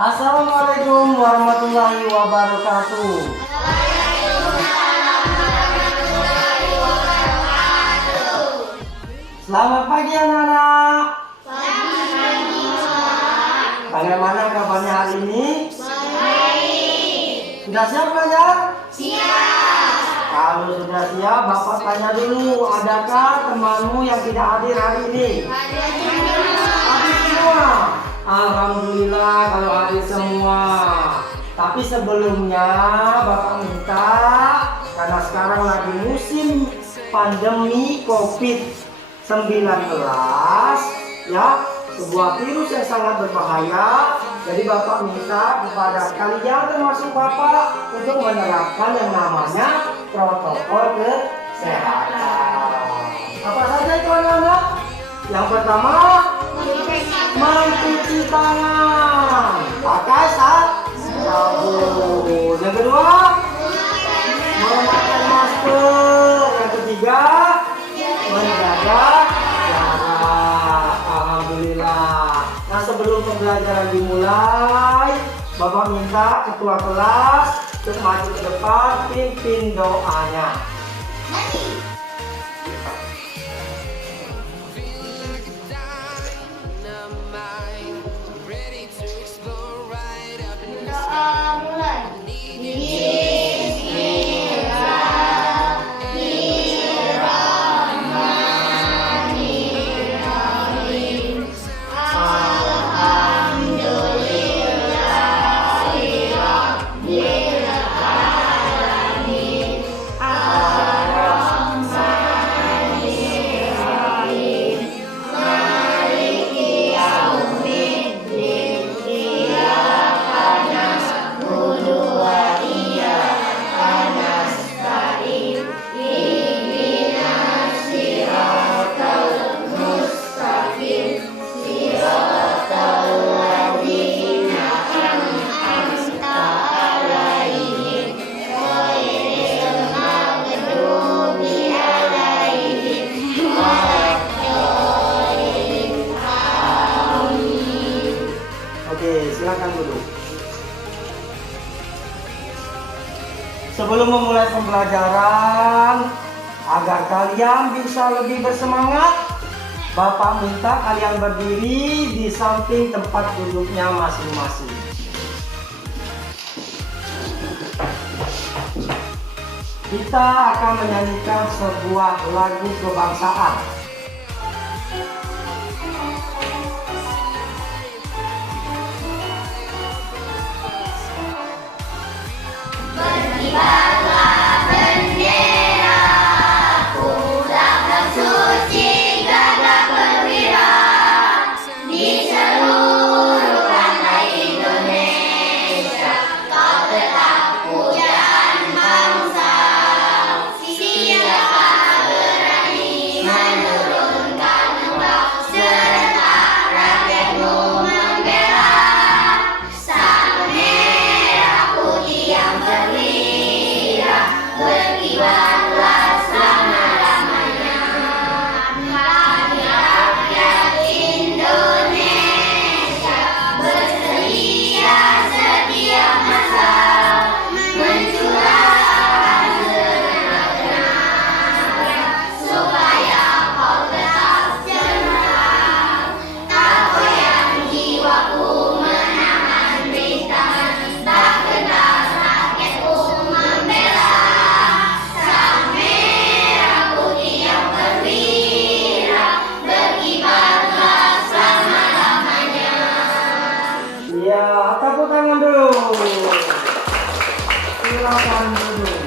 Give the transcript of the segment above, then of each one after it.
Assalamualaikum warahmatullahi wabarakatuh. Selamat pagi anak-anak. Bagaimana kabarnya hari ini? Baik. Sudah siap belajar? Siap. Kalau sudah siap, Bapak tanya dulu, adakah temanmu yang tidak hadir hari ini? Hadir semua. Alhamdulillah kalau hadir semua. Tapi sebelumnya Bapak minta, karena sekarang lagi musim pandemi COVID-19, ya, sebuah virus yang sangat berbahaya. Jadi Bapak minta kepada kalian termasuk Bapak untuk menerapkan yang namanya protokol kesehatan. Apa saja itu anak-anak? Yang pertama, mencuci tangan pakai sabun. Yang kedua, memakai masker. Yang ketiga, menjaga jarak. Alhamdulillah. Nah, sebelum pembelajaran dimulai, Bapak minta ketua kelas untuk maju ke depan, pimpin doanya. Silakan duduk. Sebelum memulai pembelajaran, agar kalian bisa lebih bersemangat, Bapak minta kalian berdiri di samping tempat duduknya masing-masing. Kita akan menyanyikan sebuah lagu kebangsaan. Kibarlah bendera, pulang bersuci gagah perwira di seluruh tanah Indonesia. Kau tetap pujaan bangsa, siapa berani menurunkan engkau serta rakyatmu membela sang merah putih yang berkibar. Berkibarlah selama-lamanya. Kami rakyat Indonesia bersedia setiap masa mencurahkan segenap supaya kau tetap cermat. Tak goyang jiwaku menahan rintangan, tak kenal rakyatku membela. Ya, tepuk tangan dulu. Silakan duduk.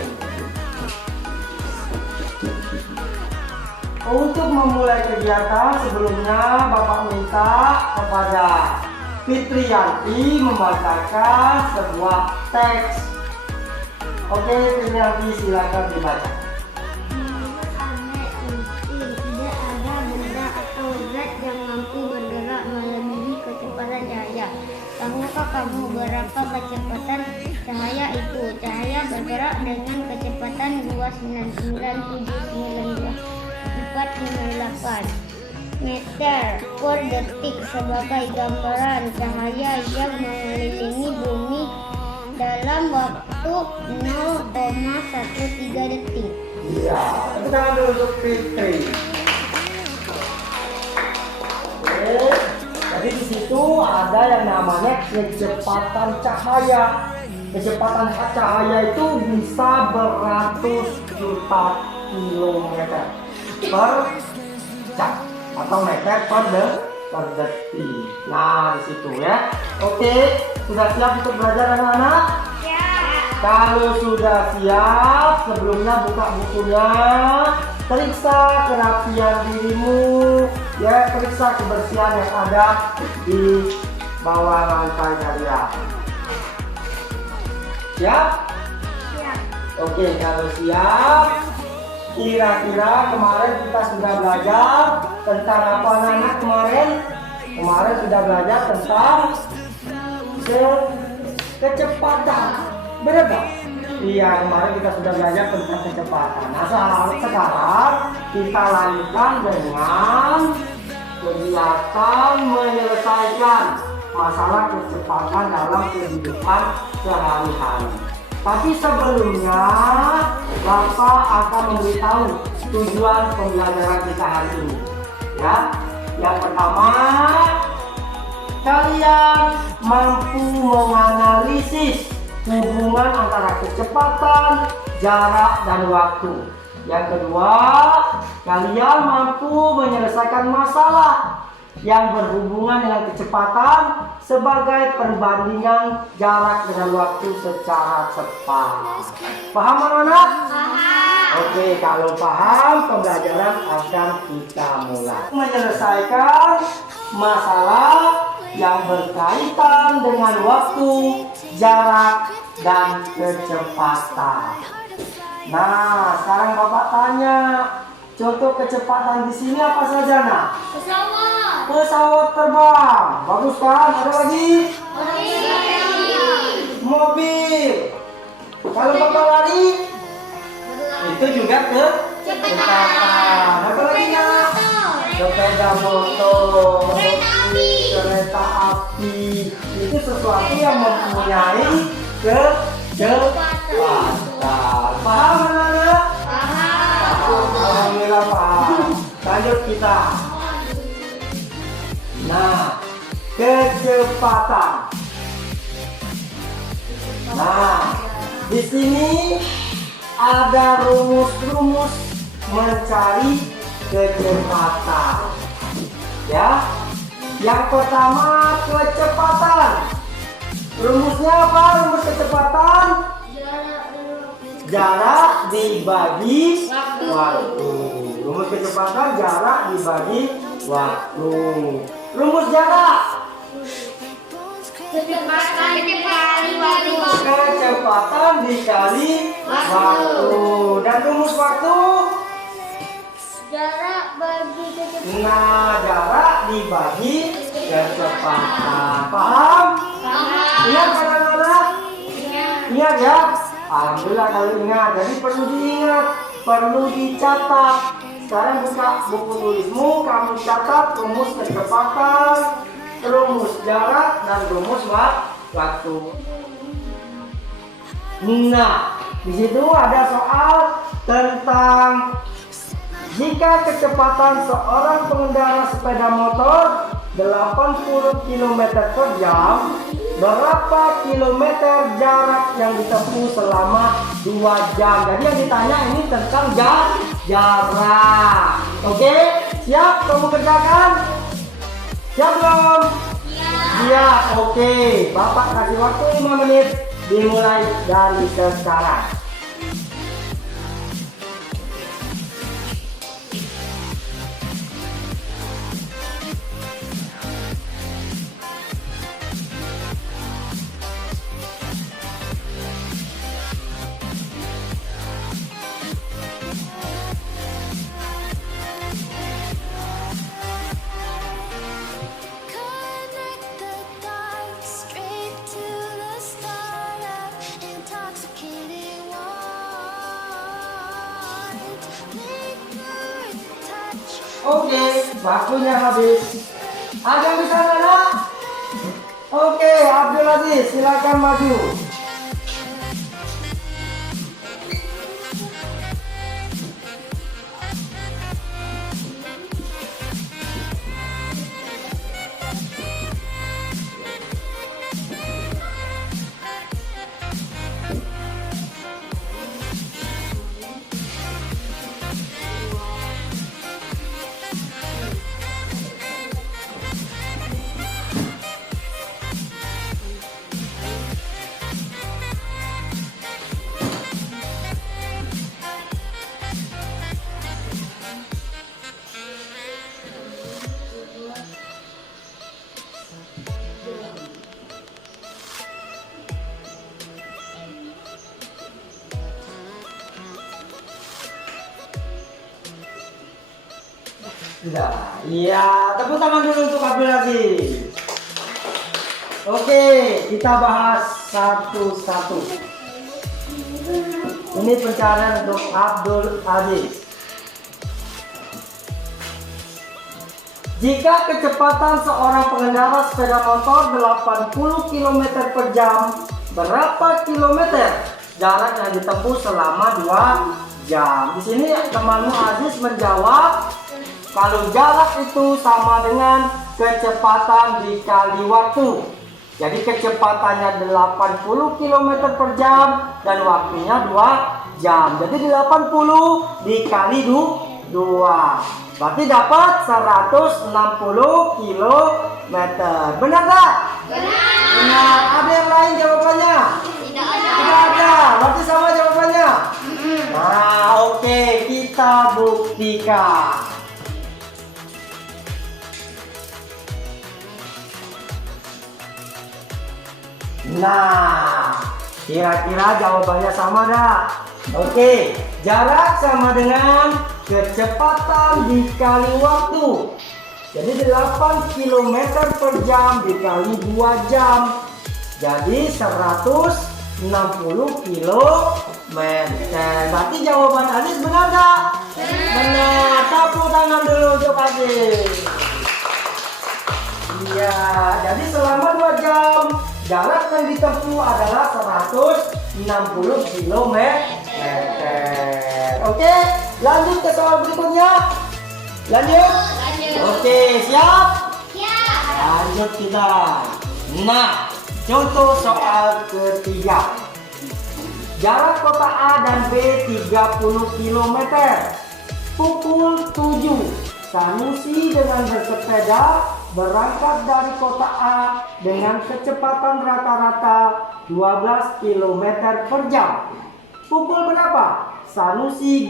Untuk memulai kegiatan, sebelumnya Bapak minta kepada Fitriyanti membacakan sebuah teks. Oke, Fitriyanti, silakan dibaca. Tidak ada benda atau zat yang mampu bergerak melebihi kecepatan cahaya. Tahukah kamu berapa kecepatan cahaya itu? Cahaya bergerak dengan kecepatan 299.792.458 meter per detik sebagai gambaran cahaya yang mengelilingi 0,13 detik. Iya, tepuk tangan dulu untuk Fitri. Oke, jadi di situ ada yang namanya kecepatan cahaya. Kecepatan cahaya itu bisa beratus juta kilometer per jam atau meter per detik. Nah, di situ ya. Oke, sudah siap untuk belajar anak-anak? Kalau sudah siap, sebelumnya buka bukunya, periksa kerapian dirimu, ya, periksa kebersihan yang ada di bawah lantai kalian. Siap? Siap. Oke, kalau siap, kira-kira kemarin kita sudah belajar tentang apa anak kemarin? Kemarin sudah belajar tentang kecepatan. Benar gak? Iya, kemarin kita sudah belajar tentang kecepatan. Nah, sekarang kita lanjutkan dengan kegiatan menyelesaikan masalah kecepatan dalam kehidupan sehari-hari. Tapi sebelumnya, Bapak akan memberitahu tujuan pembelajaran kita hari ini. Ya, yang pertama, kalian mampu menganalisis hubungan antara kecepatan, jarak, dan waktu. Yang kedua, kalian mampu menyelesaikan masalah yang berhubungan dengan kecepatan sebagai perbandingan jarak dengan waktu secara cepat. Paham anak-anak? Paham. Oke, kalau paham, pembelajaran akan kita mulai. Menyelesaikan masalah yang berkaitan dengan waktu, jarak, dan kecepatan. Nah, sekarang Bapak tanya, contoh kecepatan di sini apa saja, nak? Pesawat. Pesawat terbang, bagus kan? Ada lagi? Mobil. Kalau Bapak lari, itu juga kecepatan. Apa lagi, nak? Sepeda motor, kereta api, itu sesuatu yang mempunyai kecepatan. Paham anak-anak? Alhamdulillah paham. Lanjut kita. Nah, kecepatan. Nah, di sini ada rumus-rumus mencari kecepatan. Ya, yang pertama kecepatan. Rumusnya apa? Rumus kecepatan? Jarak dibagi waktu. Rumus kecepatan jarak dibagi waktu. Rumus jarak. Kecepatan dikali waktu. Kecepatan dikali waktu. Dan rumus waktu? Jarak bagi kecepatan. Nah, jarak dibagi kecepatan. Paham? Paham. Ingat anak-anak? Ingat ya? Alhamdulillah kalau ingat. Jadi perlu diingat, perlu dicatat. Sekarang buka buku tulismu, kamu catat rumus kecepatan, rumus jarak, dan rumus waktu. Nah, di situ ada soal tentang jika kecepatan seorang pengendara sepeda motor 80 km per jam, berapa kilometer jarak yang ditempuh selama 2 jam? Jadi yang ditanya ini tentang jarak. Oke, siap kamu kerjakan? Siap belum? Siap. Oke, Bapak kasih waktu 5 menit, dimulai dari sekarang. Oke, waktunya habis. Ada yang bisa nak? Oke, Abdul Aziz, silakan maju. Sudah. Iya, tepuk tangan dulu untuk Abdul Aziz. Oke, kita bahas satu-satu. Ini pencarian untuk Abdul Aziz. Jika kecepatan seorang pengendara sepeda motor 80 km per jam, berapa kilometer jarak yang ditempuh selama 2 jam? Di sini temanmu Aziz menjawab kalau jarak itu sama dengan kecepatan dikali waktu. Jadi kecepatannya 80 km per jam dan waktunya 2 jam. Jadi 80 dikali 2. Berarti dapat 160 km. Benar tak? Benar. Ada yang lain jawabannya? Tidak ada. Tidak ada. Berarti sama jawabannya? Nah, oke, kita buktikan. Nah, kira-kira jawabannya sama dah? Oke, jarak sama dengan kecepatan dikali waktu. Jadi 8 km per jam dikali 2 jam. Jadi 160 km. Berarti jawaban Aziz benar gak? Benar. Tepuk tangan dulu untuk Aziz. Iya, jadi selama 2 jam jarak yang ditempuh adalah 160 km. Oke, lanjut ke soal berikutnya. Lanjut. Oke, siap? Siap. Lanjut kita. Nah, contoh soal ketiga. Jarak kota A dan B 30 km. Pukul 7, Sanusi dengan bersepeda berangkat dari kota A dengan kecepatan rata-rata 12 km per jam. Pukul berapa Sanusi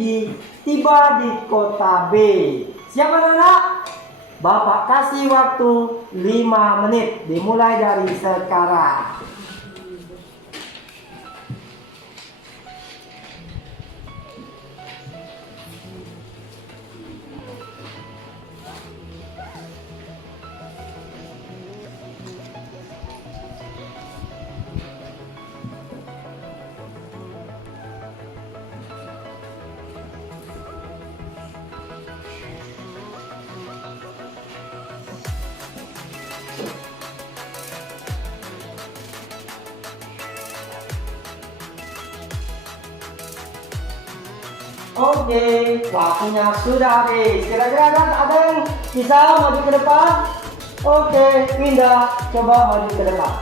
tiba di kota B? Siapa anak? Bapak kasih waktu 5 menit dimulai dari sekarang. Oke, waktunya sudah habis. Kira-kira ada yang bisa maju ke depan? Oke, pindah. Coba maju ke depan.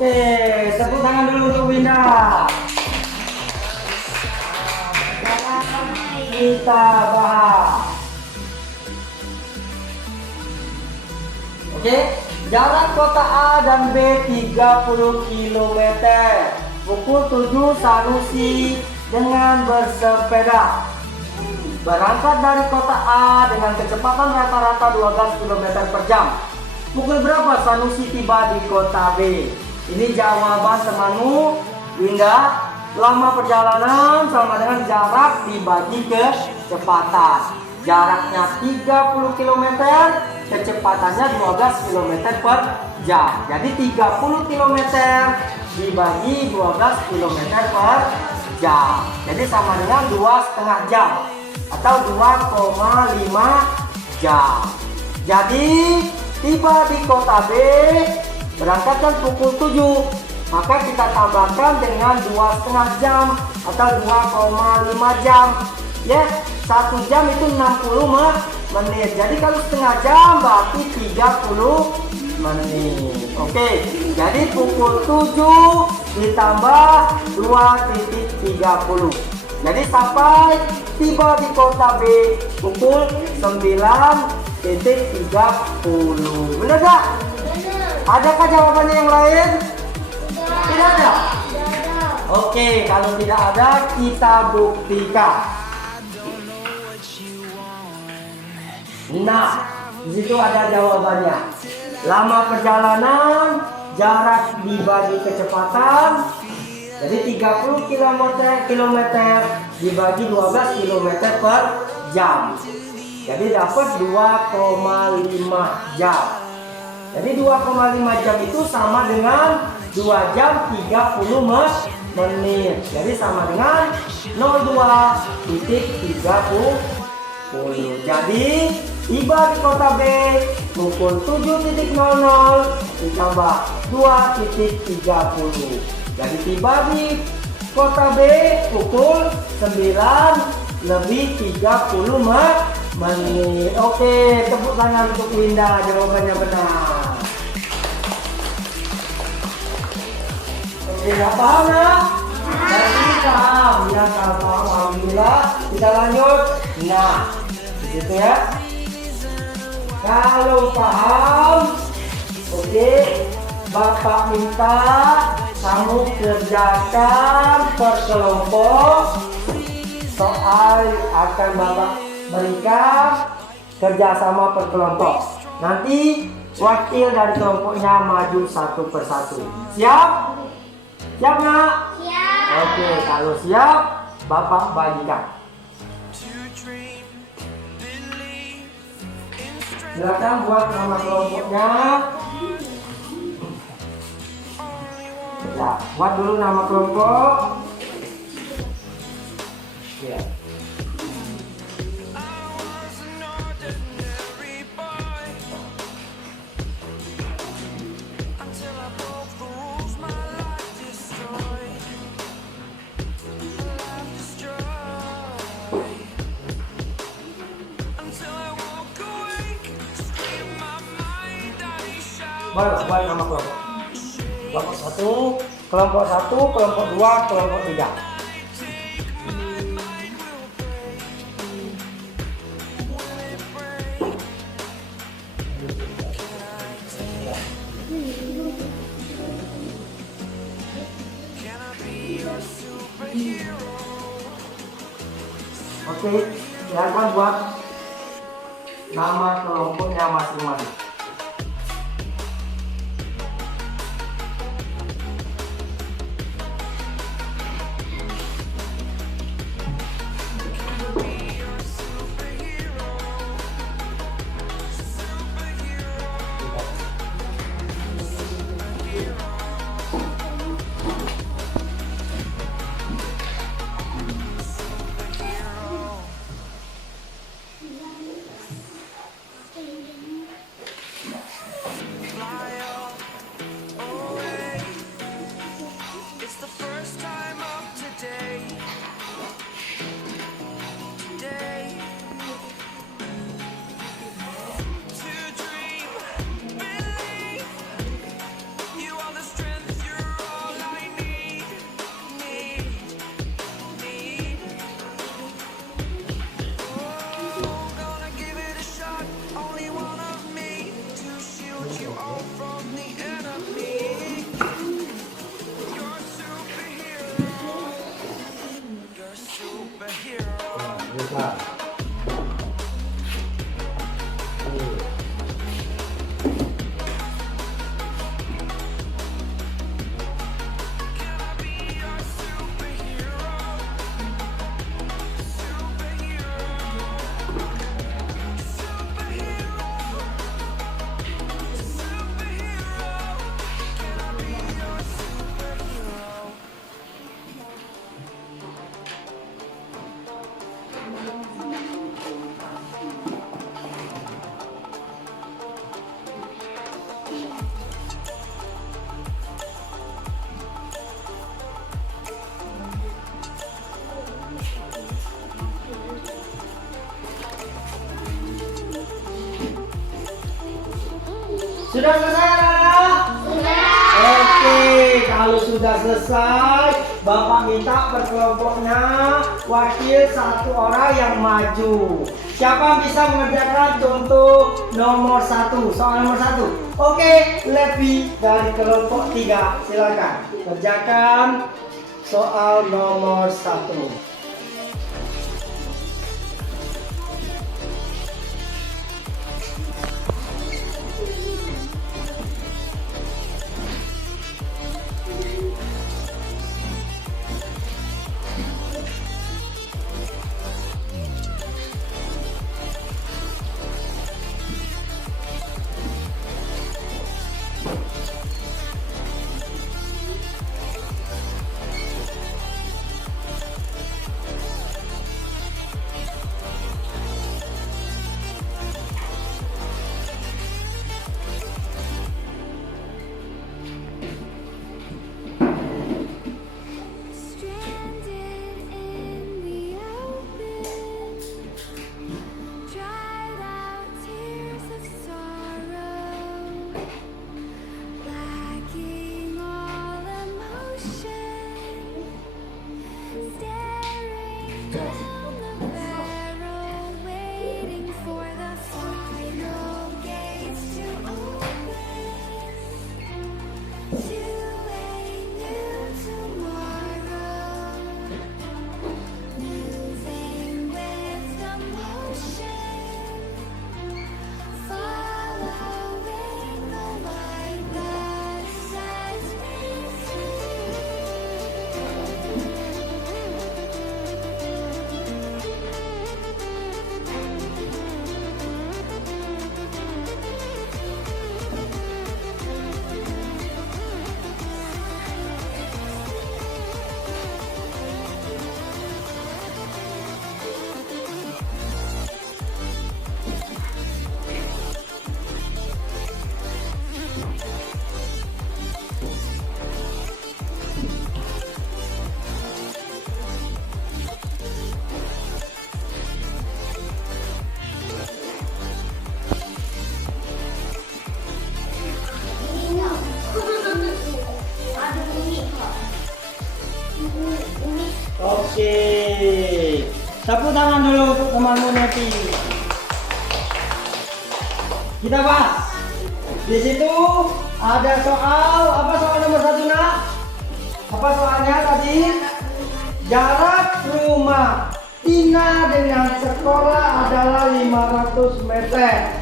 Oke, tepuk tangan dulu untuk Winda. Kita bahas. Oke, jarak kota A dan B 30 km. Pukul 7 Sanusi dengan bersepeda. Berangkat dari kota A dengan kecepatan rata-rata 12 km per jam. Pukul berapa Sanusi tiba di kota B? Ini jawaban temanmu, Winda. Lama perjalanan sama dengan jarak dibagi kecepatan. Jaraknya 30 km, kecepatannya 12 km per jam. Jadi 30 km dibagi 12 km per jam. Jadi sama dengan 2,5 jam atau 2,5 jam. Jadi tiba di kota B, berangkatkan pukul 7. Maka kita tambahkan dengan 2,5 jam atau 2,5 jam. Ya, 1 jam itu 60 menit. Jadi kalau setengah jam berarti 30 menit. Oke, jadi pukul 7 ditambah 2.30. Jadi sampai tiba di kota B pukul 9.30. Benar gak? Adakah jawabannya yang lain? Tidak ada? Oke, kalau tidak ada kita buktikan. Nah, di situ ada jawabannya. Lama perjalanan, jarak dibagi kecepatan. Jadi 30 km dibagi 12 km per jam. Jadi dapat 2,5 jam. Jadi 2,5 jam itu sama dengan 2 jam 30 menit. Jadi sama dengan 02.30. Jadi tiba di kota B pukul 7.00 ditambah 2.30. Jadi tiba di kota B pukul 9:30 menit. Oke, tepuk tangan untuk Winda, jawabannya benar. Oke, nggak paham ya? Jadi paham, ya paham. Alhamdulillah. Kita lanjut. Nah, gitu ya. Kalau paham, oke, Bapak minta kamu kerjakan per kelompok. Soal akan Bapak berikan kerjasama per kelompok. Nanti wakil dari kelompoknya maju satu persatu. Siap? Siap nggak? Siap. Oke, kalau siap, Bapak bagikan. Silakan buat nama kelompoknya. Ya, buat dulu nama kelompok. Ya. Buat nama kelompok. Kelompok 1, kelompok 1, kelompok 2, kelompok 3. Oke, silakan buat nama kelompoknya masing-masing. besar. Sudah selesai anak-anak? Sudah. Oke, kalau sudah selesai, Bapak minta berkelompoknya wakil satu orang yang maju. Siapa yang bisa mengerjakan contoh nomor 1, soal nomor 1? Oke, Levi dari kelompok 3, silakan kerjakan soal nomor 1. Oke, tepuk tangan dulu untuk temanmu Neti. Kita bahas. Di situ ada soal, apa soal nomor 1 nak? Apa soalnya tadi? Jarak rumah Tina dengan sekolah adalah 500 meter.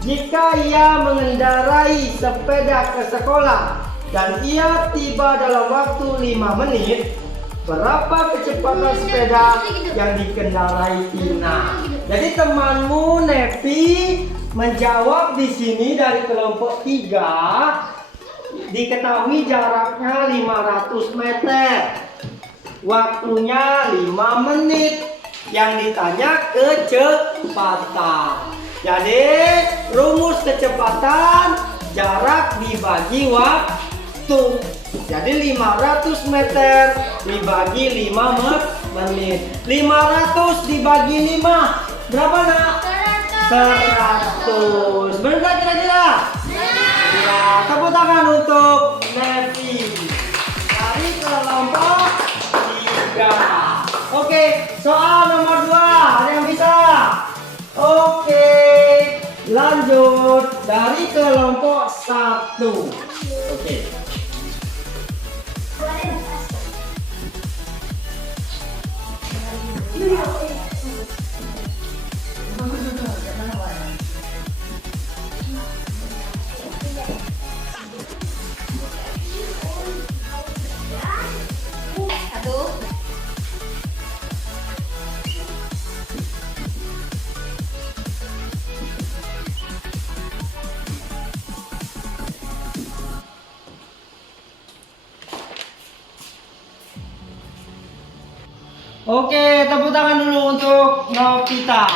Jika ia mengendarai sepeda ke sekolah dan ia tiba dalam waktu 5 menit, berapa kecepatan sepeda yang dikendarai Tina? Jadi temanmu Nevi menjawab di sini dari kelompok 3, diketahui jaraknya 500 meter, waktunya 5 menit, yang ditanya kecepatan. Jadi rumus kecepatan jarak dibagi waktu. Jadi 500 meter dibagi 5 menit. 500 dibagi 5 berapa nak? 100. Benar tak kira-kira? Ya, tepuk tangan untuk Nevi dari kelompok 3. Oke, soal nomor 2 ada yang bisa? Oke, lanjut dari kelompok 1. Oke. Oke, tepuk tangan dulu untuk Novita.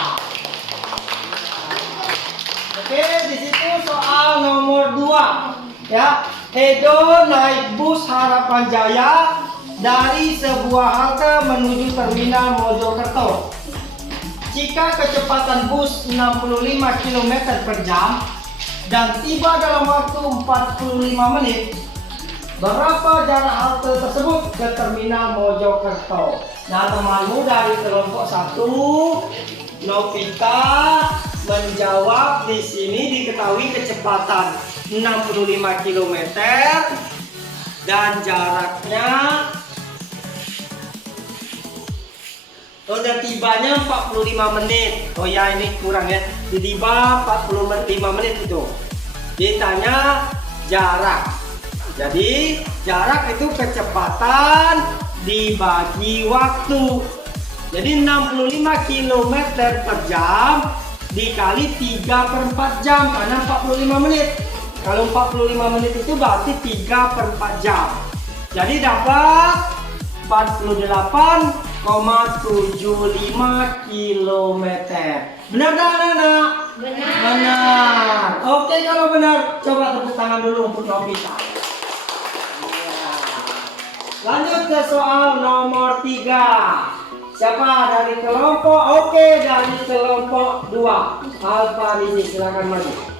Oke, di situ soal nomor 2. Ya, Edo naik bus Harapan Jaya dari sebuah halte menuju terminal Mojokerto. Jika kecepatan bus 65 km per jam dan tiba dalam waktu 45 menit, berapa jarak halte tersebut ke terminal Mojokerto? Nah, temanmu dari kelompok 1, Novita, menjawab. Di sini diketahui kecepatan 65 km dan jaraknya dan tibanya 45 menit. Oh ya, ini kurang ya. Tiba 45 menit itu. Ditanya jarak. Jadi jarak itu kecepatan dibagi waktu. Jadi 65 km per jam dikali 3/4 jam karena 45 menit. Kalau 45 menit itu berarti 3/4 jam. Jadi dapat 48,75 km. Benar tak anak-anak? Benar. Oke, kalau benar coba tepuk tangan dulu untuk Novita. Lanjut ke soal nomor 3. Siapa dari kelompok? Oke, dari kelompok 2. Alfarizi, silakan maju.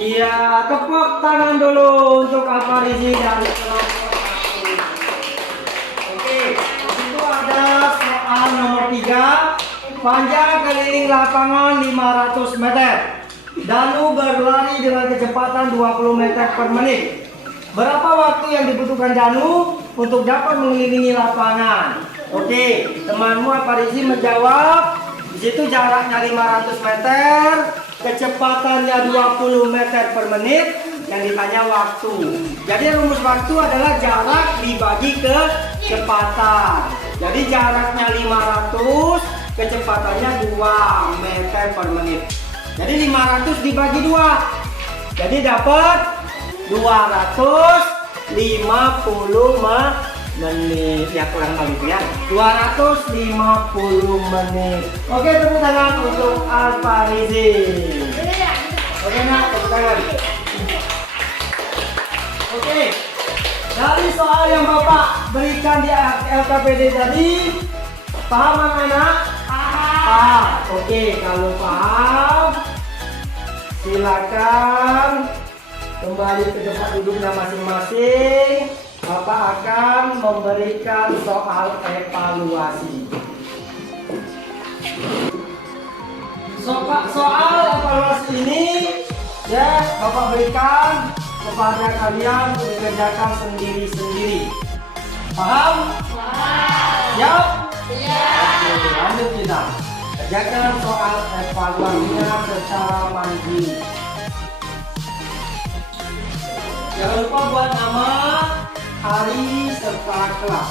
Iya, tepuk tangan dulu untuk Alfarizi dari kelompok 1. Oke, itu ada soal nomor 3. Panjang keliling lapangan 500 meter. Danu berlari dengan kecepatan 20 meter per menit. Berapa waktu yang dibutuhkan Danu untuk dapat mengelilingi lapangan? Oke, temanmu Alfarizi menjawab. Di situ jaraknya 500 meter. Kecepatannya 20 meter per menit, yang ditanya waktu. Jadi rumus waktu adalah jarak dibagi kecepatan. Jadi jaraknya 500, kecepatannya 2 meter per menit. Jadi 500 dibagi 2. Jadi dapat 250 menit. Ya kurang kali ya. 250 menit. Oke, tepuk tangan untuk Alfarizi. Oke, nak, tepuk tangan. Oke. Dari soal yang Bapak berikan di LKPD tadi, paham anak-anak? Paham. Oke, kalau paham, silakan kembali ke tempat duduknya masing-masing. Bapak akan memberikan soal evaluasi. Soal evaluasi ini ya Bapak berikan kepada kalian untuk dikerjakan sendiri-sendiri. Paham? Paham. Siap? Siap. Oke, lanjut kita. Kerjakan soal evaluasinya secara mandiri. Jangan lupa buat nama, hari, serta kelas.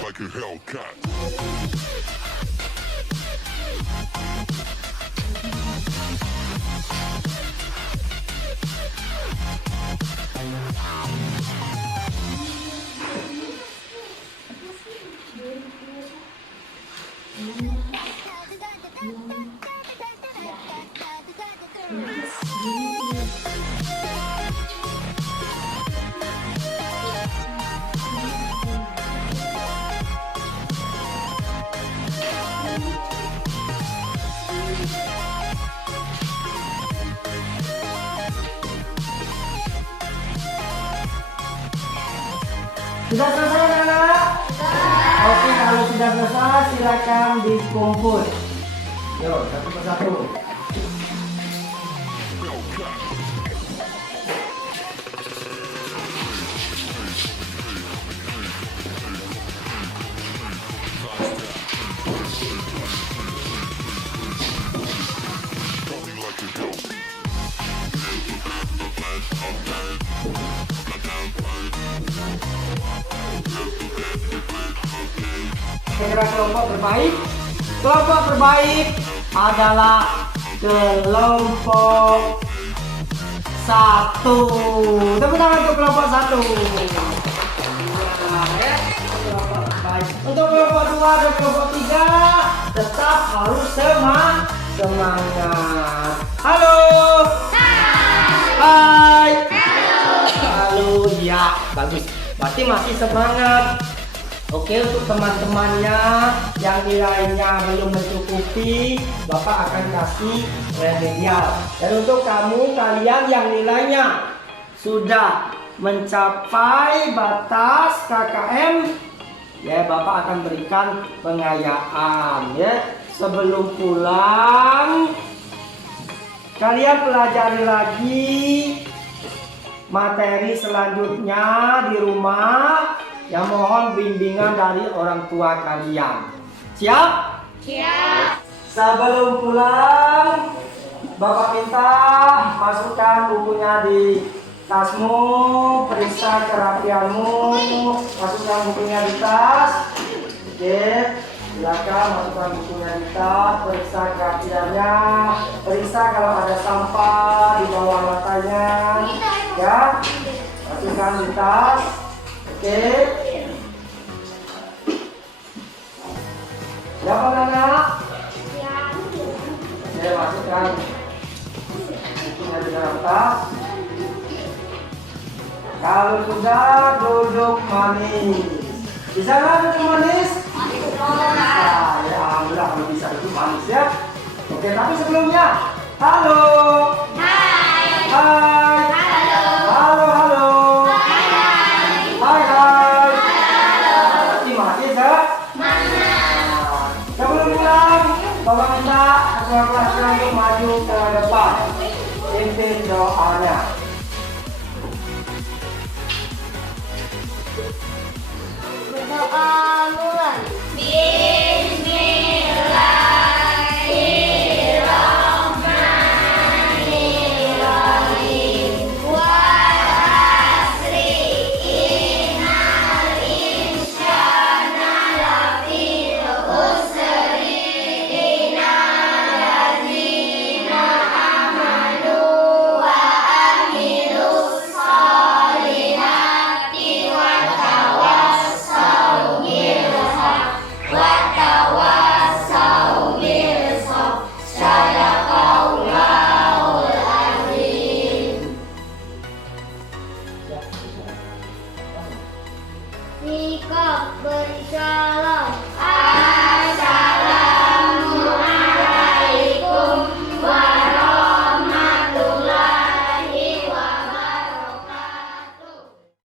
Like a Hellcat. Sudah selesai anak-anak? Oke, kalau sudah selesai silakan dikumpul. Yuk, satu persatu. Kira kelompok terbaik. Kelompok terbaik adalah kelompok 1. Tepuk tangan untuk kelompok 1. Nah, ya, kelompok terbaik. Untuk kelompok 2 dan kelompok 3 tetap harus semangat. Halo. Hai. Halo. Ya, bagus. Berarti masih semangat. Oke, untuk teman-temannya yang nilainya belum mencukupi, Bapak akan kasih remedial. Dan untuk kalian yang nilainya sudah mencapai batas KKM, ya Bapak akan berikan pengayaan ya. Sebelum pulang, kalian pelajari lagi materi selanjutnya di rumah. Yang mohon bimbingan dari orang tua kalian. Siap? Siap. Sebelum pulang, Bapak minta masukkan bukunya di tasmu, periksa kerapianmu, masukkan bukunya di tas. Oke, silakan masukkan bukunya di tas, periksa kerapiannya, periksa kalau ada sampah di bawah matanya, ya, masukkan di tas. Oke. Siapa anak? Saya masukkan bukunya di dalam tas. Kalau sudah, duduk manis. Bisa nggak duduk manis? Nah, ya alhamdulillah kalau bisa duduk manis ya. Oke, tapi sebelumnya, halo. Hai. Hai. Halo, halo. Hai, hai. Terima kasih, Zah. Sebelum pulang, Bapak minta ketua kelas untuk maju ke depan. Pimpin doanya.